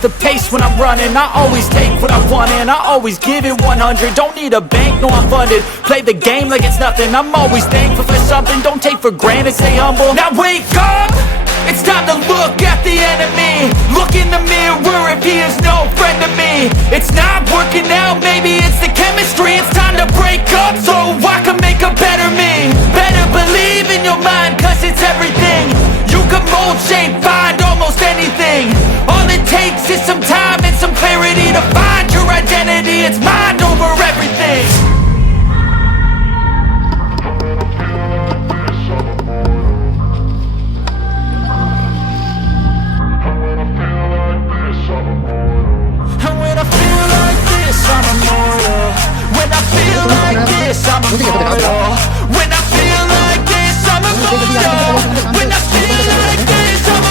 set the pace when I'm running. I always take what I want and I always give it 100. Don't need a bank, no I'm funded. Play the game like it's nothing. I'm always thankful for something. Don't take for granted, stay humble. Now wake up! It's time to look at the enemy. Look in the mirror if he is no friend to me. It's not working out, maybe it's the chemistry. It's time to break up so I can make a better me. Better believe in your mind, cause it's everything. You can mold, shape, find almost anything. All it takes is some time and some clarity to find your identity. It's mind over everything. I'm immortal. When I feel like this, I'm immortal. When I feel like this, I'm immortal. When I feel like this, I'm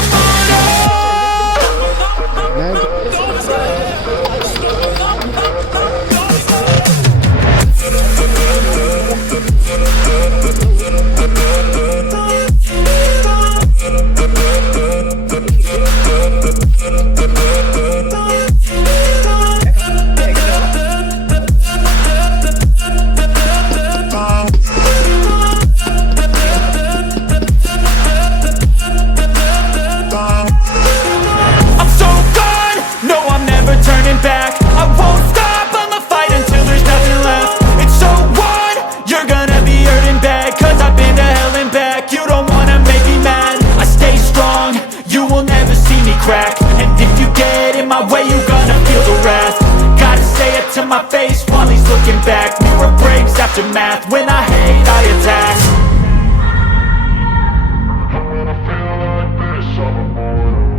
my face while he's looking back. Mirror breaks after math. When I hate, I attack. When I feel like this, I'm immortal.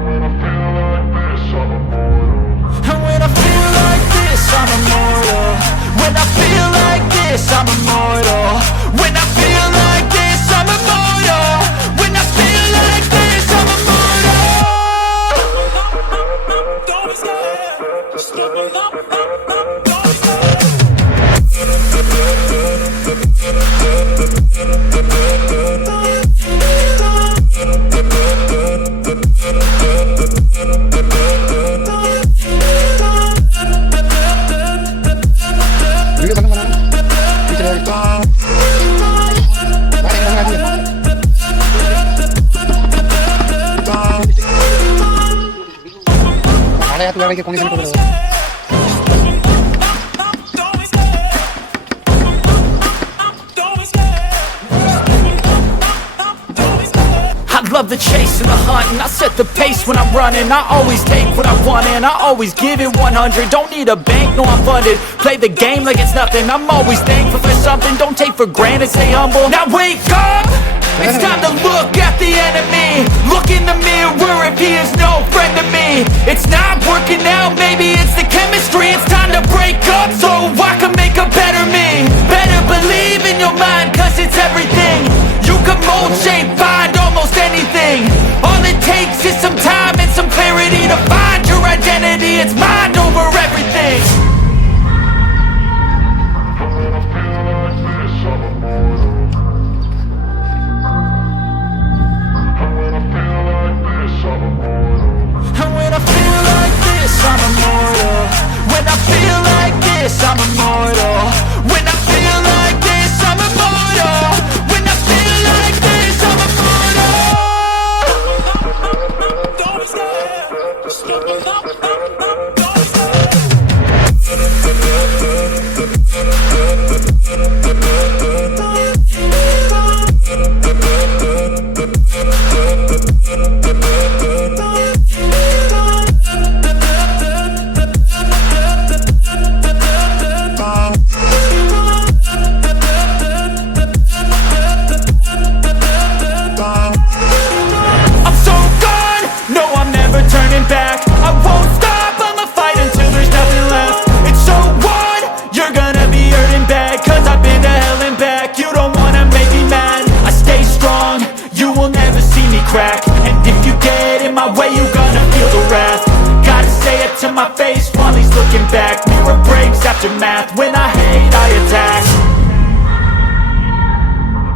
When I feel like this, I'm immortal. When I feel like this, I'm immortal. When I feel like this, I'm immortal. When I feel like this, I'm immortal. When I feel like this, I'm immortal. I love the chase and the hunt, and I set the pace when I'm running. I always take what I want and I always give it 100. Don't need a bank, no I'm funded. Play the game like it's nothing. I'm always thankful for something. Don't take for granted, stay humble. Now wake up! It's time to look at the enemy. Look in the mirror if he is no friend to me. It's not working out, maybe it's the chemistry. It's time to break up so I can make a better me. Better believe in your mind, cause it's everything. You can mold, shape, find almost anything. All it takes is some time and some clarity to find your identity. It's mind over everything. I'm immortal. When I feel like this, I'm immortal. When I feel like this, I'm immortal. When I feel like this, I'm immortal. Don't stop. Just give it up. And if you get in my way, you gonna feel the wrath. Gotta say it to my face while he's looking back. Mirror breaks after math. When I hate, I attack.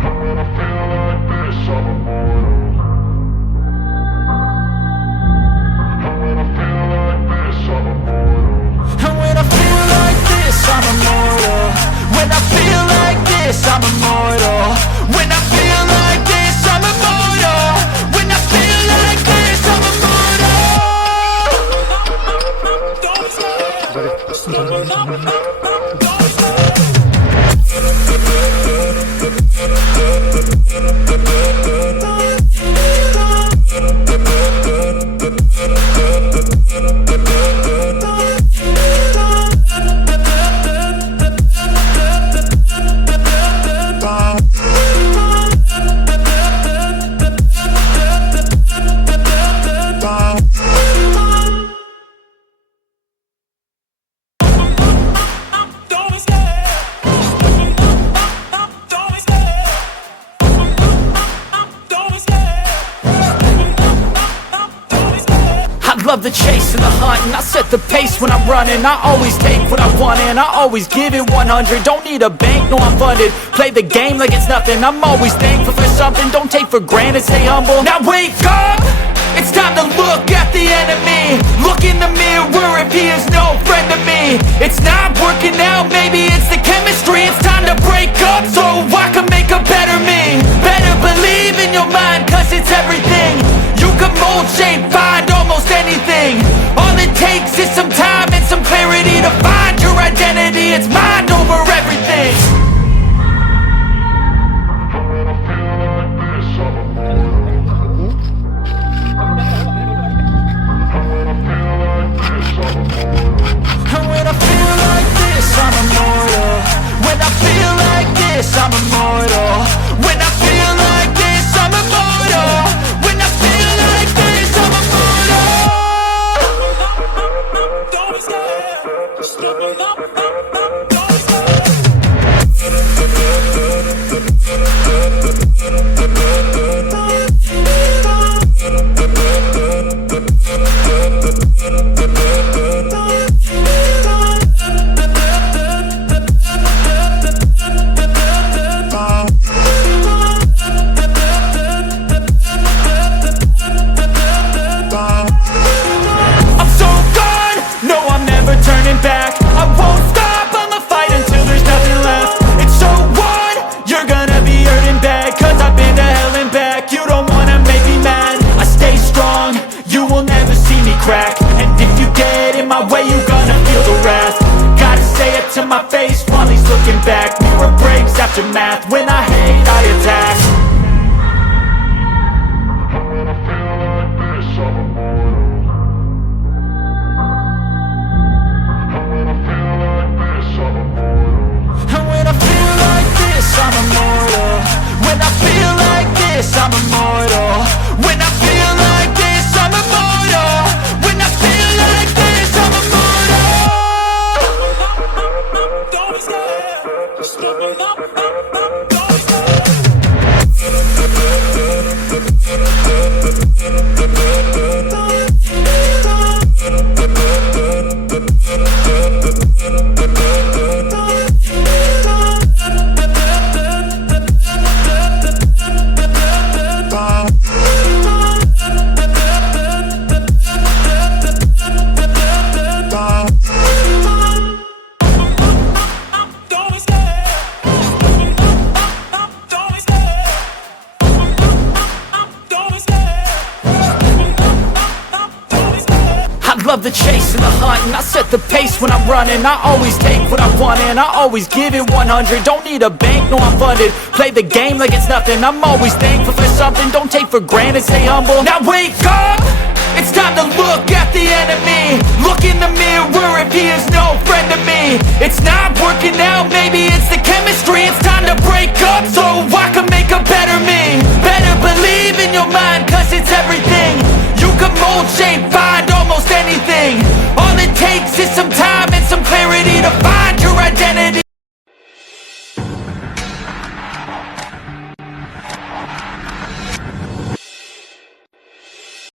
When I feel like this, I'm immortal. love the chase and the hunt, and I set the pace when I'm running. I always take what I want and I always give it 100. Don't need a bank, no I'm funded. Play the game like it's nothing. I'm always thankful for something. Don't take for granted, stay humble. Now wake up! It's time to look at the enemy. Look in the mirror if he is no friend to me. It's not working out, maybe it's the chemistry. It's time to break up so I can make a better me. Better believe in your mind, cause it's everything. You can mold, shape, find almost anything. All it takes is some time and some clarity to find your identity. It's mind over everything. I'm immortal. When I feel like this, I'm immortal. When I feel like this, I'm immortal. When I feel like this, I'm immortal. Don't be scared. Step it up, don't be scared. Turning back, I won't stop, I'ma fight until there's nothing left. It's so what? You're gonna be hurting bad, cause I've been to hell and back. You don't wanna make me mad, I stay strong, you will never see me crack. And if you get in my way, you're gonna feel the wrath. Gotta say it to my face while he's looking back. Mirror breaks after math, when I hate, I attack. I'm immortal. When I feel like this, I'm immortal. When I feel like this, I'm immortal. When I feel like this, I'm immortal. Don't be scared. Step it up, don't be scared. Love the chase and the hunt, and I set the pace when I'm running. I always take what I want and I always give it 100. Don't need a bank, no I'm funded. Play the game like it's nothing. I'm always thankful for something. Don't take for granted, stay humble. Now wake up! It's time to look at the enemy. Look in the mirror if he is no friend to me. It's not working out, maybe it's the chemistry. It's time to break up so I can make a better me. Better believe in your mind, cause it's everything.